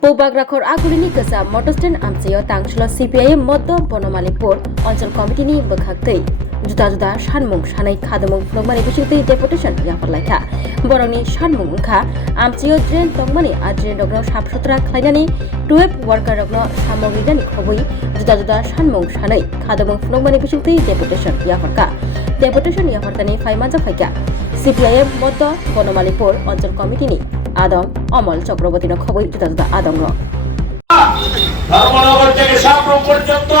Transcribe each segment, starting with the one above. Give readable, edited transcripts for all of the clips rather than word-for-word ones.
Bobagrakor Agulini Kasa Motosten Amseo Tangshlo CPIM Moto Bonomalipur Oncol Committee ni Bekhaktei Juda-juda Shanmung Shanai Khadamung Flogmani Bishukti Deputation Yafarlaika Boroni Shanmung Unkha Amseo Drain Tongmani Adren Dogno Shapsutra Klainani 12 Worker Dogno Shamogidani Khobui Juda-juda Shanmung Shanai Khadamung Flogmani Bishukti Deputation Yafarka Deputation Yafartani Faimaja Faika CPIM Moto Bonomalipur Oncol Committee ni আদম অমল চক্রবর্তী খবর যুদা আদম ধর্মনগর থেকে সাপ্রম পর্যন্ত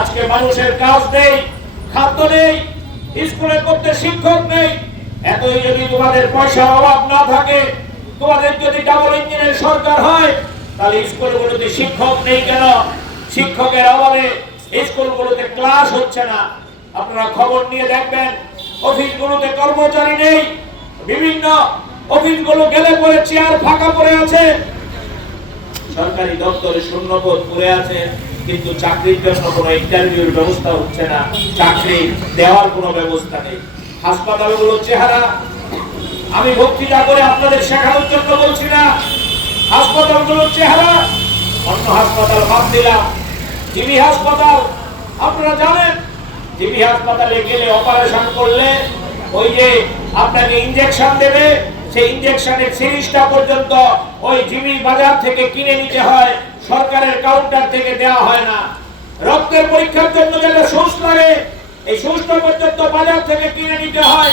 আজকে মানুষের কাজ নেই, খাদ্য নেই, স্কুলে করতে শিক্ষক নেই। এতই যদি তোমাদের পয়সার অভাব না থাকে, তোমাদের যদি ডাবল ইঞ্জিনের সরকার হয়, তাহলে স্কুলগুলোতে শিক্ষক নেই কেন? শিক্ষকের অভাবে স্কুলগুলোতে ক্লাস হচ্ছে না। আপনারা খবর নিয়ে দেখবেন, অফিসগুলোতে কর্মচারী নেই, বিভিন্ন অফিসগুলো গেলে পরে চেয়ার ফাঁকা পড়ে আছে, সরকারি দপ্তরে শূন্যপদ পড়ে আছে, কিন্তু চাকরির জন্য কোনো ইন্টারভিউর ব্যবস্থা হচ্ছে না, চাকরি দেওয়ার কোনো ব্যবস্থা নেই। হাসপাতালগুলোর চেহারা আমি বক্তৃতা করে আপনাদের শেখানোর জন্য বলছি না, হাসপাতালগুলোর চেহারা অন্য হাসপাতাল বাদ দিলাম। জিবি হাসপাতাল আপনারা জানেন, জিবি হাসপাতালে গেলে অপারেশন করলে ওই যে আপনাকে ইনজেকশন দেবে, সেই ইনজেকশনের সিরিজটা পর্যন্ত ওই জিবি বাজার থেকে কিনে নিতে হয়, সরকারের কাউন্টার থেকে দেওয়া হয় না। রক্তের পরীক্ষার জন্য যেটা সুচ লাগে, এই সুচটা পর্যন্ত বাজার থেকে কিনে নিতে হয়।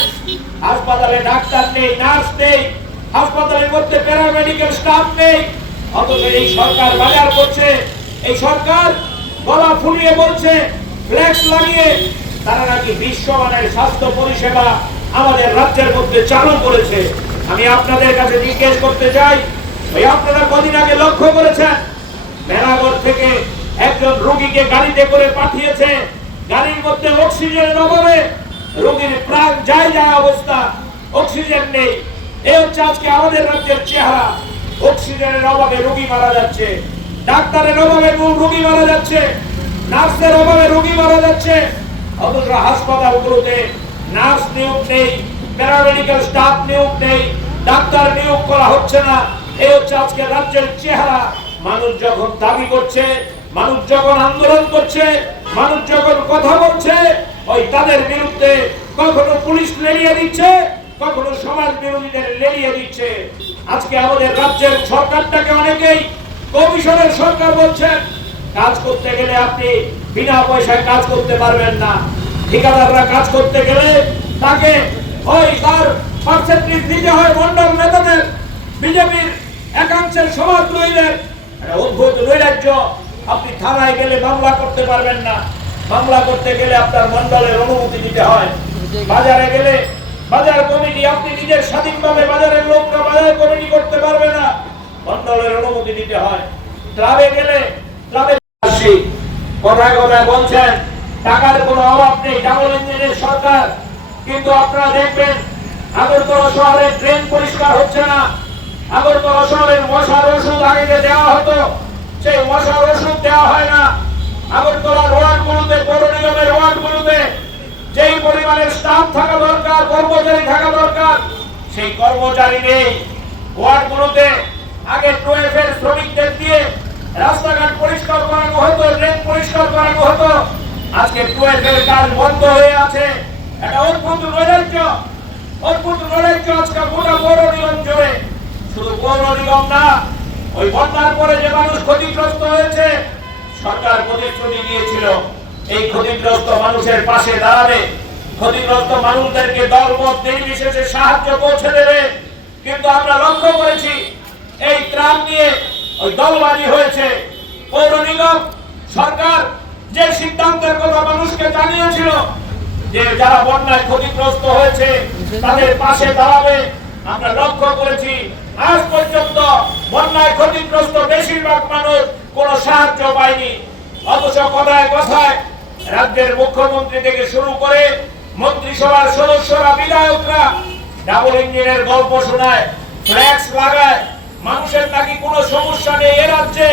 হাসপাতালে ডাক্তার নেই, নার্স নেই, হাসপাতালের মধ্যে প্যারামেডিক্যাল স্টাফ নেই, অথচ এই সরকার বাজার করছে। এই সরকার গলা ফুলিয়ে বলছে, ফ্লেক্স লাগিয়ে তারা নাকি বিশ্বমানের স্বাস্থ্য পরিষেবা আমাদের রাজ্যের মধ্যে চালু করেছে। আমি আপনাদের কাছে জিজ্ঞেস করতে চাই, ভাই আপনারা কদিন আগে লক্ষ্য করেছেন মেলাগড় থেকে একজন রোগীকে গাড়িতে করে পাঠিয়েছে, গাড়ির মধ্যে অক্সিজেনের অভাবে রোগীর প্রাণ যায় অবস্থা, অক্সিজেন নেই। এই হচ্ছে আজকে আমাদের রাজ্যের চেহারা। অক্সিজেনের অভাবে রোগী মারা যাচ্ছে, ডাক্তারের অভাবে রোগী মারা যাচ্ছে, নার্সের অভাবে রোগী মারা যাচ্ছে, অথচ হাসপাতালগুলোতে নার্স নিয়োগ নেই, প্যারামেডিক্যাল স্টাফ নিয়োগ নেই, ডাক্তার নিয়োগ করা হচ্ছে না। এই হচ্ছে আজকে রাজ্যের চেহারা। মানুষ যখন দাবি করছে, মানুষ যখন আন্দোলন করছে, মানুষ যখন কথা বলছে, ওই তাদের বিরুদ্ধে কখনো পুলিশ লেলিয়ে দিচ্ছে, কখনো সমাজ বিরোধীদের লেলিয়ে দিচ্ছে। আজকে আমাদের রাজ্যের সরকারটাকে অনেকেই কমিশনের সরকার বলছেন। কাজ করতে গেলে আপনি বিনা পয়সায় কাজ করতে পারবেন না। ঠিকাদাররা কাজ করতে গেলে তাকে ওই তার পার্সেন্টেজ দিতে হয় মন্ডল নেতাদের, বিজেপির একাংশের সমাজদ্রোহীদের। অদ্ভুত নৈরাজ্য। আপনি থানায় গেলে মামলা করতে পারবেন না, মামলা করতে গেলে আপনার মন্ডলের অনুমতি দিতে হয়। বাজারে গেলে বাজার কমিটি, আপনি নিজের স্বাধীনভাবে বাজারের লোকরা বাজার কমিটি করতে পারবে না, মন্ডলের অনুমতি দিতে হয়। ক্লাবে গেলে ক্লাবের কথায় কথায় বলছেন টাকার কোনো অভাব নেই, ডাবল ইঞ্জিনের সরকার, কিন্তু আপনারা দেখবেন আগরতলা শহরের ড্রেন পরিষ্কার হচ্ছে না। আগরতলা শহরের মশার ওষুধ আগে দেওয়া হতো, সেই মশার ওষুধ দেওয়া হয় না। আগরতলার ওয়ার্ডগুলোতে, পৌর নিগমের ওয়ার্ডগুলোতে যেই পরিমাণের স্টাফ থাকা দরকার, কর্মচারী থাকা দরকার, সেই কর্মচারী নেই। ওয়ার্ডগুলোতে আগে 12 এর শ্রমিকদের দিয়ে রাস্তাঘাট পরিষ্কার করানো হতো, ড্রেন পরিষ্কার করানো হতো। আজকে 12 এর কাজ বন্ধ হয়ে আছে। এটা অদ্ভুত নৈরাজ্য, অদ্ভুত নৈরাজ্য আজকে গোটা পৌর নিগম জুড়ে। শুধু পৌর নিগম না, ওই বন্যার পরে যে মানুষ ক্ষতিগ্রস্ত হয়েছে, সরকার প্রতিশ্রুতি দিয়েছিল এই ক্ষতিগ্রস্ত মানুষের পাশে দাঁড়াবে, ক্ষতিগ্রস্ত মানুষদেরকে দলমত নির্বিশেষে সাহায্য পৌঁছে দেবে। কিন্তু আমরা লক্ষ্য করেছি এই ত্রাণ নিয়ে ওই দলবাজি হয়েছে। পৌর নিগম সরকার যে সিদ্ধান্তের কথা মানুষকে জানিয়েছিল যে যারা বন্যায় ক্ষতিগ্রস্ত হয়েছে তাদের পাশে দাঁড়াবে, আমরা লক্ষ্য করেছি আজ পর্যন্ত বন্যায় ক্ষতিগ্রস্ত বেশিরভাগ মানুষ কোনো সাহায্য পায়নি। অথচ কথায় কথায় রাজ্যের মুখ্যমন্ত্রী থেকে শুরু করে মন্ত্রিসভার সদস্যরা, বিধায়করা ডাবল ইঞ্জিনের গল্প শোনায়, ফ্ল্যাক্স লাগায়, মানুষের নাকি কোনো সমস্যা নেই এ রাজ্যে।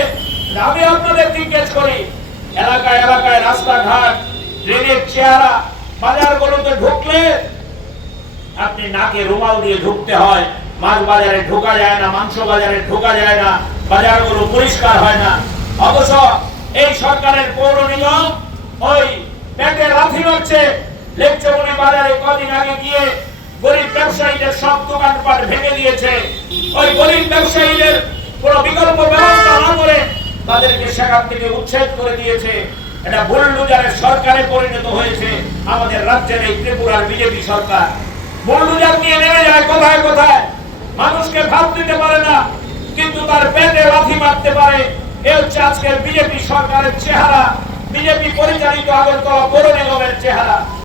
আমি আপনাদের জিজ্ঞেস করি, এলাকায় এলাকায় রাস্তাঘাট, ড্রেনের চেহারা, বাজারগুলোতে ঢুকলে আপনি নাকে রুমাল দিয়ে ঢুকতে হয়, মাছ বাজারে ঢোকা যায় না, মাংস বাজারে ঢোকা যায় না, বাজারগুলো পরিষ্কার হয় না। অথচ এই সরকারের পৌর নিগম ওই পেটে লাথি মারছে। লেকচমনি বাজারে কদিন আগে গিয়ে গরিব ব্যবসায়ীদের সব দোকানপাট ভেঙে দিয়েছে। ওই গরিব ব্যবসায়ীদের কোনো বিকল্প ব্যবস্থা না করে তাদেরকে সেখান থেকে উচ্ছেদ করে দিয়েছে। এটা বুলডোজারের সরকারে পরিণত হয়েছে আমাদের রাজ্যের এই ত্রিপুরার বিজেপি সরকার। বুলডোজার নিয়ে নেমে যায় কোথায় কোথায়, মানুষকে ভাত দিতে পারে না, কিন্তু তার পেটে লাথি মারতে পারে। এ হচ্ছে আজকের বিজেপি সরকারের চেহারা, বিজেপি পরিচালিত আগরতলা পৌর নিগমের চেহারা।